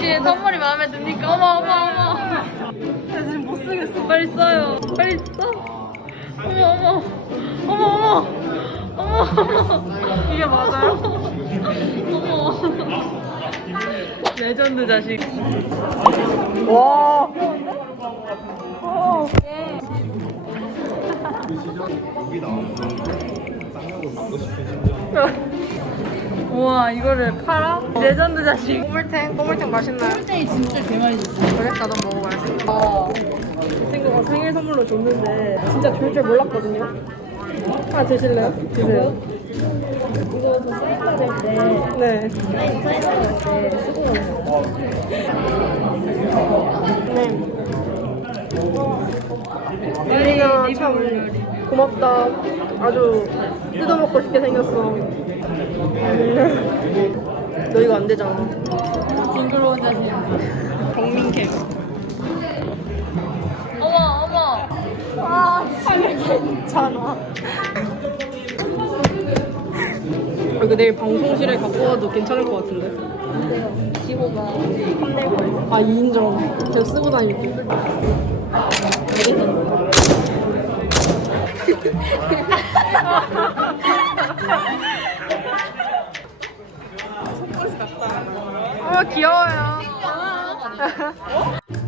혹시 선물이 마음에 듭니까? 어머 어머 어머. 나 지금 못 쓰겠어. 빨리 써요. 빨리 써. 어머 어머 어머 어머 어머 어머 이게 맞아요? 어머 레전드 자식. 와. 어. 우와 이거를 팔아? 레전드 자식. 꼬물탱 꼬물탱 맛있나요? 꿀땡이 진짜 개맛있어. 그래? 나도 먹어봐야지. 어. 친구가 생일 선물로 줬는데 진짜 줄 줄 몰랐거든요. 하나 드실래요? 드세요. 이거 저 사인 받을 때 네. 사인 사인 받을 때 쓰고 오는 네. 유리가 참 고맙다. 아주 뜯어먹고 싶게 생겼어. 음. 너 이거 안 되잖아. 징그러운 자식. 경민캠. 어머 어머. 아, 괜찮아. 이거 내일 방송실에 갖고 와도 괜찮을 것 같은데. 지호가 혼낼 거예요. 아, 2인정. 제가 쓰고 다닐게. 어, 귀여워요.